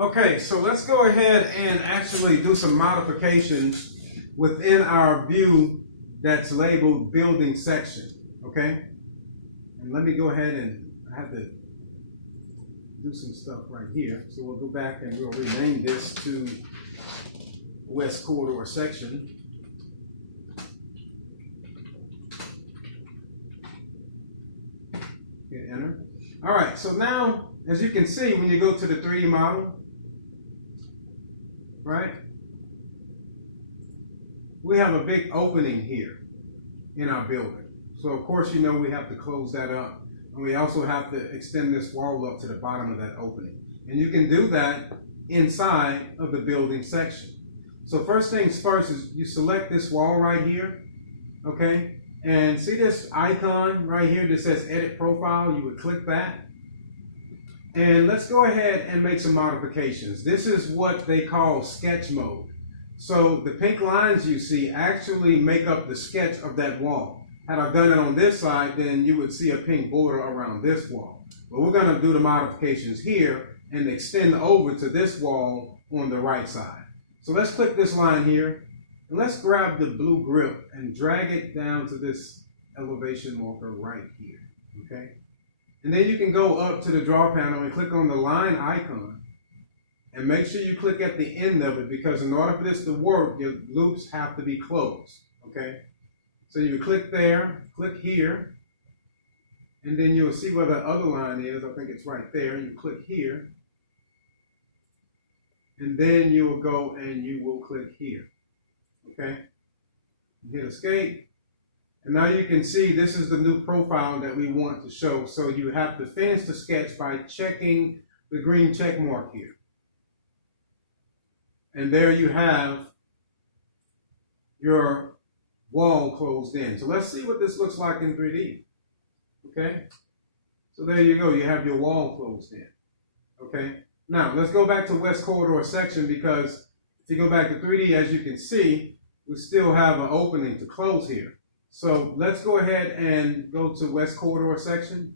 Okay, so let's go ahead and actually do some modifications within our view that's labeled building section, okay? And let me go ahead and I have to do some stuff right here. So we'll go back and we'll rename this to West Corridor section. Hit enter. All right, so now, as you can see, when you go to the 3D model, right, we have a big opening here in our building. So of course, you know, we have to close that up. And we also have to extend this wall up to the bottom of that opening. And you can do that inside of the building section. So first things first is you select this wall right here, okay? And see this icon right here that says edit profile? You would click that. And let's go ahead and make some modifications. This is what they call sketch mode. So the pink lines you see actually make up the sketch of that wall. Had I done it on this side, then you would see a pink border around this wall. But we're going to do the modifications here and extend over to this wall on the right side. So let's click this line here. And let's grab the blue grip and drag it down to this elevation marker right here, okay? And then you can go up to the draw panel and click on the line icon. And make sure you click at the end of it, because in order for this to work, your loops have to be closed, okay? So you click there, click here, and then you'll see where the other line is. I think it's right there. You click here. And then you will go and you will click here. Okay, hit escape, and now you can see this is the new profile that we want to show. So you have to finish the sketch by checking the green check mark here. And there you have your wall closed in. So let's see what this looks like in 3D. Okay, so there you go, you have your wall closed in. Okay, now let's go back to West Corridor section, because if you go back to 3D, as you can see, we still have an opening to close here. So let's go ahead and go to West Corridor section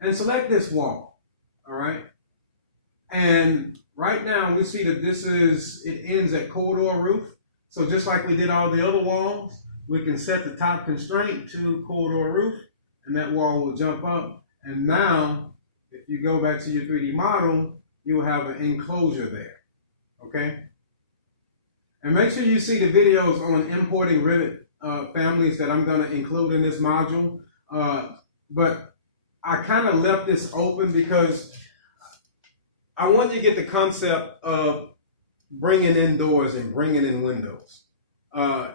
and select this wall, all right? And right now we see that it ends at corridor roof. So just like we did all the other walls, we can set the top constraint to corridor roof, and that wall will jump up. And now, if you go back to your 3D model, you'll have an enclosure there, okay? And make sure you see the videos on importing rivet families that I'm going to include in this module. But I kind of left this open because I want you to get the concept of bringing in doors and bringing in windows.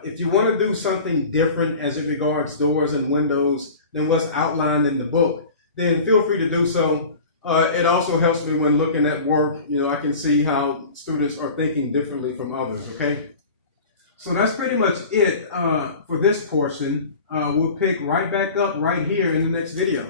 If you want to do something different as it regards doors and windows than what's outlined in the book, then feel free to do so. It also helps me when looking at work. You know, I can see how students are thinking differently from others, okay? So that's pretty much it for this portion. We'll pick right back up right here in the next video.